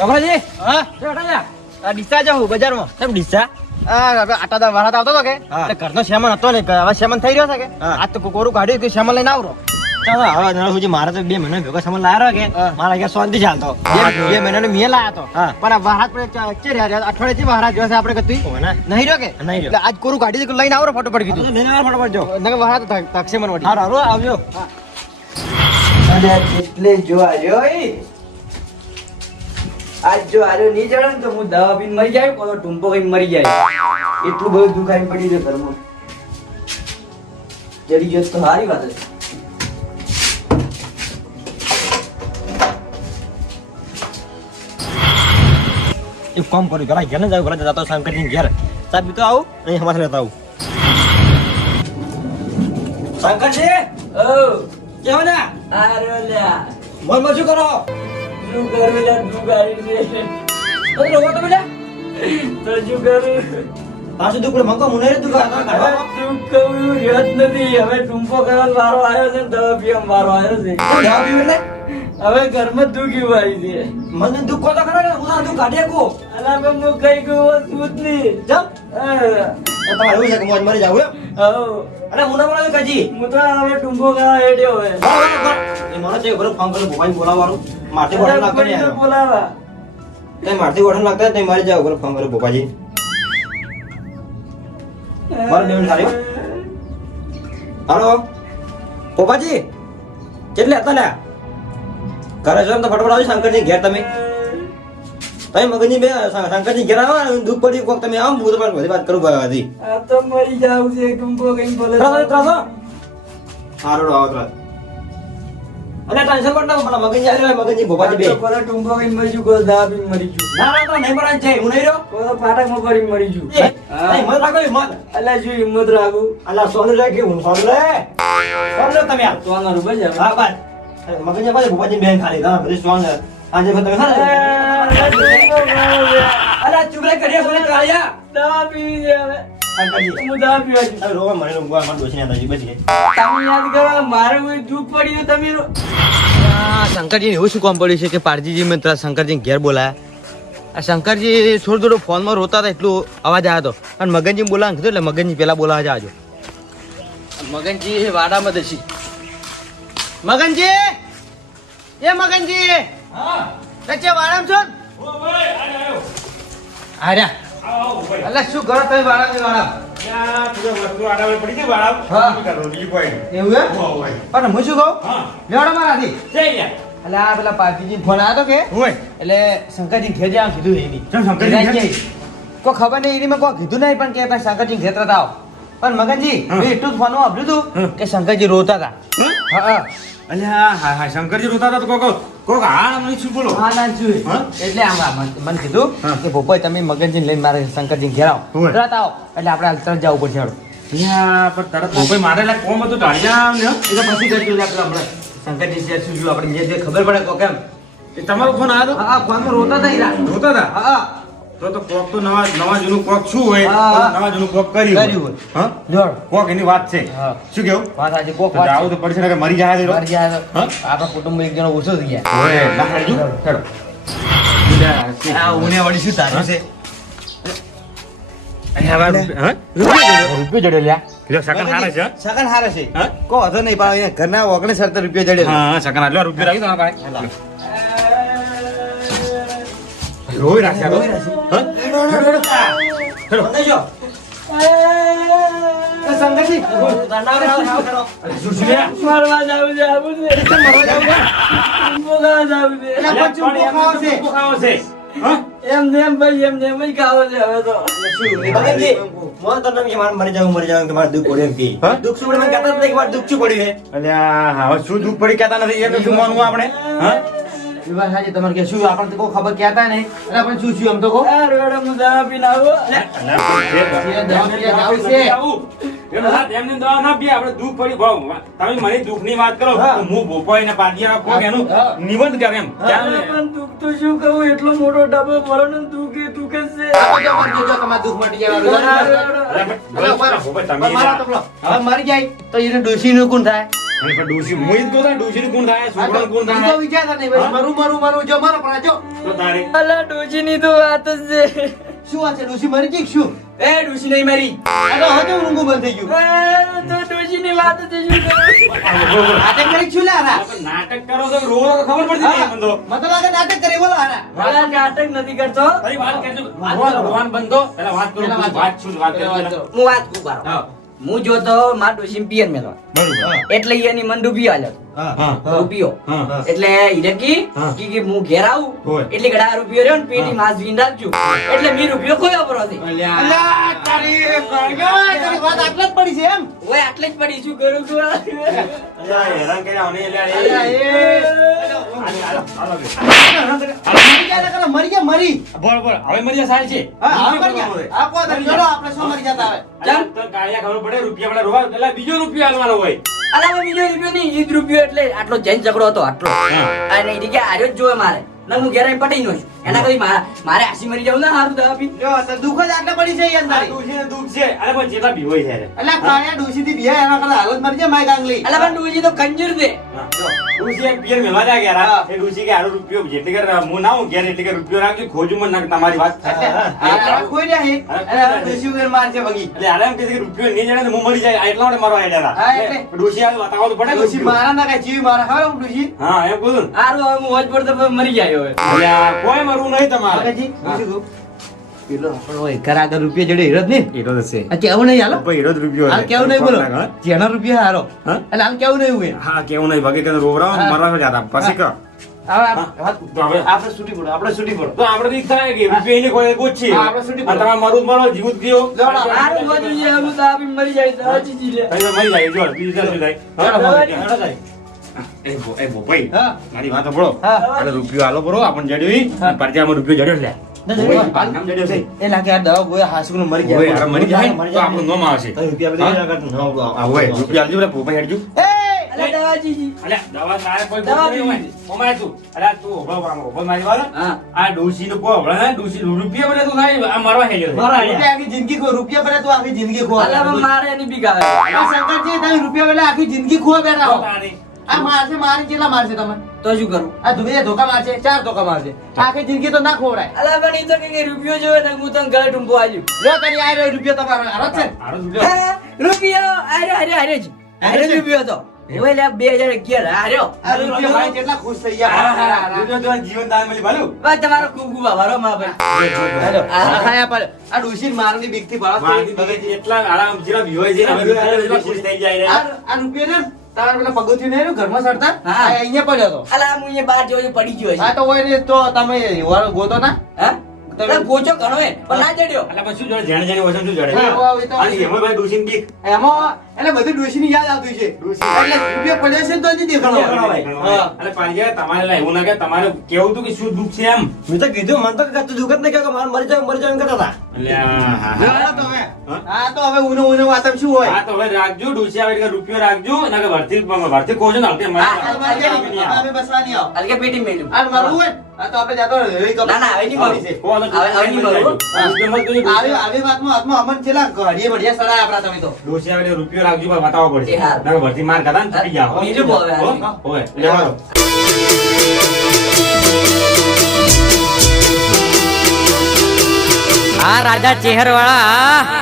ગભરાજી હા બેટા જા આ ડીસા જાઉં બજારમાં કેમ ડીસા આટા દા વરાત આવતો હતો કે હા. એટલે ઘરનો શેમન હતો ને હવે શેમન થઈ રહ્યો છે કે હા. આજ તો કોરું કાઢ્યું કે શેમન લઈને આવરો ચાલો હવે નળ સુધી મારે તો 2 મહિના ભેગો સમય લાયો કે હા. મારા ઘેર શાંતિ ચાલતો બે મહિનાનો મેં લાયા હતો હા. પણ આ વરાત પડે ચે રહ્યા અઠવાડિયેથી વરાત જોશે આપણે કતું હોના નહીં રહ્યો કે નહીં રહ્યો. એટલે આજ કોરું કાઢી દે લઈને આવરો ફટોફટ કીધું લઈને આવો ફટાફટ જો નકે વરાત તકશે મન વળી હારો હારો આવજો અને એટલે જો આર્યો આજ જો આર્યો નહીં જડે ને તો હું દવા પીને મરી જાય કોનો ટૂંપો કઈ મરી જાય એટલું બધું દુખાઈ પડી છે ઘરમાં જડી જોત તો સારી વાત છે એક કામ કર્યું ઘરે ઘેર ને જાવ ઘરે જતો શંકરજી ઘેર ચા પીતો આવું અહીં હમાસ લેતા આવું શંકરજી ઓ કેવો ને આર્યો લ્યા મોલ શું કરો શું કરું લ્યા તું ગાડી છે તો રોવો તમે લે તો શું કરું પાછું દુકડે મંગો મુને રે તું હવે કાઢવા તું કહું રહ્યો જ નથી હવે ટૂંપો કરવાનો વારો આવ્યો છે ને દવા પીવાનો વારો આવ્યો છે જાવ પીવે એટલે હવે ઘરમાં દુખી આવી છે મને દુખ તો ખરો ને હું આ દુખ કાઢી શકું અલા પણ હું કઈ ગયો છું જ નહીં જમ હા. તમારે એવું છે કે મોજ મરી જાવ એમ હઉ. અરે મુના બોલાવે કાજી હું તો હવે ટૂંપો કરવા હેડ્યો હવે એ મારો છે બરો ફોન કરો ભોપાઈ બોલાવવાનું મારથી વોટન લાગતો કોઈને નહીં બોલાવા તે મારથી વોટન લાગતા તે મારી જાવ બરો ફોન કરો ભોપાજી મારો બેન સારી હાલો ભોપાજી કેટલે હતા લ્યા ઘરે છો ને તો ફટફટ આવી શંકરજી ઘેર તમે મગનજી બે શંકરજી ઘેર આવો ને દુઃખ પડી કોક તમે આવો હું તમારી બધી વાત કરું બધી આ તો મરી જાવ છે ટૂંપો કઈ બોલે ત્રાસો હારો આવો ત્રાસ અને ટેન્શન પણ ના મને મગનજી આવ્યો મગનજી ભોપાજી બે પેલા ટૂંપો કઈ મરી જુ કોઈ દા પી મરી જુ ના ના તો નહીં પડાય છે હું નહીં રહ્યો કોઈ ફાટકમાં પડી મરી જુ એ નહીં મત રાખો મત અલા શું હિંમત રાખું અલા સોનું રે કે હું સોનું રે સોનું રે તમે તો આના બસ હા બસ મગનજી પાસે ભોપાજી બેન ખાલી તમે બધી સોન આજે તમે અલા ચૂપ રે કરીએ સોને કાળિયા દવા પી છે હવે શંકરજી હું દવા પીવા છું હવે રોવા મને ઊંઘવા માં દોશી ના બસ ગઈ તમે યાદ કરો મારે કોઈ દુઃખ પડ્યું તમે શંકરજી એવું શું કામ પડ્યું છે કે પારજીજી મેં તરત શંકરજી ઘેર બોલાયા આ શંકરજી થોડું થોડું ફોનમાં રોતા હતા એટલું અવાજ આવ્યો હતો અને મગનજી બોલાવા કીધું એટલે મગનજી પેલા બોલાવા જાજો મગનજી વાડામાં દસી મગનજી એ મગનજી હા કચ્ચે વાડામાં છો ને? ઓ ભાઈ આયો આર્યા આવો ભાઈ અલ્લા શું કરો તમે વાડામાં વાડા યા તુજો વસ્તુ આડાવે પડી ગઈ બાળા હા. શું કરો બીજું કોઈ નહીં એવું એમ હો ભાઈ પણ હું શું કહું હા લેવડો મારાથી જઈ યા એટલે આ પેલા પારજીજી ફોન આવ્યો હતો કે હોય એટલે શંકરજી ઘેર જવાનું કીધું એની કેમ શંકરજી ઘેર? કોઈ ખબર નહીં એની કોઈ કીધું નહીં પણ કે તમે શંકરજી ઘેર હતા આવો પણ મગનજી હા. મેં એટલું જ ફોન વાપર્યું હતું હા. કે શંકરજી રોતા હતા હા અલ્યા હા હા શંકરજી રોતા હતા તો કોક હા મને શું બોલો હા ના શું હા? એટલે આમ મને કીધું હા. કે ભોપાઈ તમે મગનજી લઈને મારે શંકરજી ઘેર આવો હોય. તરત આવો એટલે આપણે હાલ તરત જવું પડશે હાલો અલ્યા પણ તરત ભાઈ મારે એટલે કોમ હતું ઢાળિયા ને એટલે પછી કરશું એટલે આપણે હમણાં શંકરજી શેર શું જોયું આપણે જે ખબર પડે કોક એમ એ તમારો ફોન આવ્યો હા હા ફોનમાં રોતા હતા હીરા હતો રોતા હતા હા હા તો કોક તો નવા જૂનું કોક શું હોય હા, હા. નવા જૂનું કોક કર્યું કર્યું હોય. હા જોડ કોક એની વાત છે હા. શું કેવું વાત આજે કોક તો વાત જાવું તો પડશે ને કે મરી જાય તો મારી ગયા હા? આપણા કુટુંબ એક જણો ઓછો થઈ ગયા ઓય ના હેડજો હેડો આ ઉને વળી શું તારું છે હા રૂપિયો જડ્યો લ્યા કિલો સકન હારે છે સગન હારે છે હા? કો હતો નહીં પણ અહીંયા ઘરના ઓગણે 70 રૂપિયો જડ્યો હા સકન આટલો રૂપિયો રાખી દો ભાઈ રોઈ રાખ્યા તો હા હેડો બંધાઈ જાઓ. એ સંગતજી, અરે સુશીલા મારવા જાવું છે આવું છે મરવા જાવ ને? ટૂંપો ખાવા જાવું છે એટલે પણ ચૂપો ખાવો છે. ખાવો છે હા એમ નેમ ભાઈ એમ નેમ જ ખાવો છે હવે તો મગનજી મોન તો નમી મારે મરી જાવ કે મારે દુઃખ પડ્યું એમ કે હા? દુઃખ શું પડે મને કહેતા જ નહીં કે મારે દુઃખ શું પડ્યું છે અલ્યા હવે શું દુઃખ પડી કહેતા નથી એ તો શું માનવું આપણે હા એ વાત સાચી તમારે કે શું આપણને તો કોઈ ખબર કહેતા નહીં એટલે આપણે શું શું એમ તો કહો યાર વેડો હું દવા પીને આવો હા. નિબંધ કરે એમ અરે પણ દુઃખ તો શું કહું એટલો મોટો ડબ્બો ભરો ને તું કે છે તમારે દુઃખ મટી જાય હવે મારી જાય તો એને ડોશી નું કોણ થાય અને પણ ડોશી હું ઈ જ કહું છું, ડોશીનું કોણ થાય છોકરાનું કોણ ઈ તો થાય વિચારતા નહીં ભાઈ. મરું મરું મરું જો મારો પ્રાજો તો તારે અલા ડોશીની તો વાત જ છે. શું વાત છે ડોશી મરી ગઈ કે શું? એ ડોશી નહીં મરી. આ તો હજુ ઊંઘું બંધ થઈ ગયું. તો ડોશીની વાત જ છે. શું કરું? નાટક કરી શું લે હારા? પણ નાટક કરો તો રોવો તો ખબર પડતી નહીં બંધો મને તો લાગે નાટક કરે બોલો હારા. અલા નાટક નથી કરતો. તારી વાત કરજો ભગવાન બંધો પેલા વાત કરો પેલા વાત શું વાત પેલા વાત કરજો કરો. હું વાત કરું પારો. હા હું જોતો માર ડોશી પિયર મેલો બરોબર એટલે ઈ એની મન ડૂબી આલ્યો હા રૂપિયો હા એટલે ઈને હા. કી હું ઘેર આવું હોય. એટલે ઘડા રૂપિયો રહ્યો ને પેટી માસ વીન રાખજો એટલે મી રૂપિયો ખોયો પરો છે અલ્યા તારી કાળિયો, તારી વાત આટલા જ પડી છે એમ? ઓય આટલે જ પડી શું કરું છું અલ્યા, હેરાન કર્યા મને અલ્યા, અલ્યા, હાલો, હાલો, મરી ગયા ને કરે, મરી ગયા મરી. બોલ બોલ હવે મરી જા સાલ છે હા, હવે મરી ગયા. આ કોણ હતા? ચલો આપણે શું મરી જતા હવે? અલ્યા, તો કાળિયા ખબર પડે રૂપિયા પડે રોવા એટલે બીજો રૂપિયો આલવાનો હોય અલા હવે બીજો રૂપિયો નહીં ઈ જ રૂપિયો એટલે આટલો જૈન ઝઘડો હતો આટલો અને ઈ કે આર્યો જ જોવે મારે ના હું ઘેર આવીને પટાઈ નો છું એના કરી મારે આસી મરી જાવ ના હારું દવા પી લ્યો, તો દુઃખ જ આટલા પડી છે યાર આ તારી. ડોશીને દુઃખ છે અરે પણ જેટલા બી હોય છે રે. અલ્યા કાળિયા ડોશીથી બિહાય એના કરતા હાલ જ મરી જાય માય ગાંગલી. અલા પણ ડોશી તો કંજૂર છે ડોશી એક પિયર મેલવા જા ગયા રા. એ ડોશી કે હારો રૂપિયો જેટલી કર હું ના હું ઘેર એટલી કર રૂપિયો રાખજો ખોજું મને નાખ તમારી વાત આ કોઈ રહ્યા હે? અરે હવે ડોશી વગર મારશે બગી. એટલે આરામ કે રૂપિયો નહીં જણે તો હું મરી જાય એટલા માટે મારો આઈડિયા હા, એટલે. ડોશી આ બતાવો તો પડે ડોશી મારા ના કાંઈ જીવ મારા ખબર હું ડોશી? હા એમ બોલું ને. હારું હવે હું હોજ પર તો મરી જાય હવે અલ્યા, કોઈ મરવું નહીં તમારે કાકાજી, ડોશી કહું. પેલો આપણો હોય, ઘર આગળ રૂપિયા જડે હીરો જ નહીં? હીરો જ છે આ કેવું નહીં હાલો? ભાઈ હીરો જ રૂપિયો હાલ છે. કેવું નહીં બોલો? હા? જેના રૂપિયા હારો. હા? એટલે હાલ કેવું નહીં હોય? હા કેવું નહીં ભાગે કે રોવરાવ હા. મરવા જતા પછી ક હવે હા, તો હવે આપણે છૂટી પડો, આપણે છૂટી પડો. તો આપણે તો ઈ થાય કે રૂપિયો એને કોઈ ગોચી હા, આપણે છૂટી અને તમારે મરવું જ મરો જીવું જ ગયો ચાલો, હારું બધું છે હું તો આપી મરી જાય તો હજી જી લે તમે મરી જાય જો બીજું શું થાય ચાલો, હા? ભાઈ. હેડો જાય. એ ભો ભાઈ હા. મારી વાત સાંભળો હા. આપણે રૂપિયો આલો બરો આપણને જડ્યો ઈ હા. પરચામાં રૂપિયો જડ્યો લે ના, જડ્યો. ભાઈ, નામ જડ્યો છે એ લાગે આ દવા ગોળા હાસુનું મરી ગયા. ઓય, હારા મરી જાય ને તો આપણું નામ આવશે તો રૂપિયા બધા હા? એના કરતા ના આવડો. આ હોય રૂપિયા આલજો રે ભોપાઈ હેડજો એ! અલા દવાજી જી અલ્યા દવા તારે કોઈ દવા બોલતું નહીં પીવી. હોય. ઓમાય તું અલ્યા તું ઉભો આમ ઉભો મારી વાત હા આ ડોશીનું કો હમણાં ને ડોશી રૂપિયા બને તું થાય આ મારવા હેડ્યો છે. મારવા રૂપિયા આખી જિંદગી ખો, રૂપિયા ભલે તું આખી જિંદગી ખો. અલા પણ મારે એની બીક આવે આ શંકરજી, તમે રૂપિયા ભલે આખી જિંદગી ખો બેઠા હો. તારી. આ મારશે, મારી કેટલા મારશે તમને? તો શું કરું આ ધુબે ધોકા મારશે, 4 ધોકા મારશે. આખી જિંદગી તો ના ખોવડાય. અલા પણ ઈ તો કે રૂપિયો જોવે ને હું તને ગળે ટૂંપો આલ્યું લ્યો તારી આ રહ્યો રૂપિયો તમારો. હારો જ છે ને? હારો રૂપિયો. હા, રૂપિયો અરે જી અરે રૂપિયો તો ઓય લે 2011 હાર્યો આ રૂપિયો ભાઈ કેટલા ખુશ થઈ ગયા. હારા, હારા, હારા. હારા. રૂપિયો તો જીવન દાન મળી ભાલું. બસ તમારો ખૂબ ખૂબ આભાર હો મા ભાઈ હાલો. આ ખાયા પર આ ડોશી મારની બીકથી બળદ મારી થઈ ગઈ. બગેજી એટલા આરામ જેના વિહોય છે હવે એટલા ખુશ થઈ જાય રે. આ રૂપિયો ને તારા પેલા પગથિયું નહીં રહ્યું ઘરમાં સડતા? હા. આ અહીંયા પડ્યો હતો. અલા હું અહીંયા બહાર જોયો પડી ગયો છે આ તો હોય ને તો તમે વાળો ગોતો ના? હા તમે ગોચો ઘણો હે પણ ના ચડ્યો એટલે પછી શું જોડે જેણે જેણે વસન શું જોડે હા, હવે તો- આ હેમંતભાઈ ડોશીની બીક. એમાં એને બધું ડોશીની યાદ આવતી છે. ડોશી. એટલે રૂપિયો પડ્યો છે ને તો હજી દેખાડો. હા. એટલે પાછી તમારે લા એવું ના કે તમારે કેવું તું કે શું દુઃખ છે એમ મેં તો કીધું મને તો કશું દુઃખ જ નહીં કે મારે મરી જાવ એમ કરતા હતા. અલ્યા, હા, હા. હા, તો હવે હા? હા, તો હવે ઊનો ઊનો વાતમ શું હોય? હા તો હવે રાખજો ડોશી આવે એટલે રૂપિયો રાખજો એના કે ભરતી કહો છો ને હાલતે હા, આ તો મારે અમારે કેમ? અમે બસવાની આવો. હલકે પેટી મેલ્યું આ મારવું હોય ને? આ તો આપણે જાતો રહી કપ- ના, ના, હવે નહીં મારવું. છે. હવે નહીં બોલું. આવી આવી વાતમાં હાથમાં અમન છેલ્લા ઘડીએ ભડિયા સડાય આપણા તમે તો. ડોશી આવે એટલે રૂપિયો રાખજો પણ બતાવવો પડશે એ હા. ના કે ભરતી માર ખાતા ને તૂટી જાઓ. બીજું બોલ હવે. હો? હોય. લેવાનો. આ રાજા ચેહરવાળા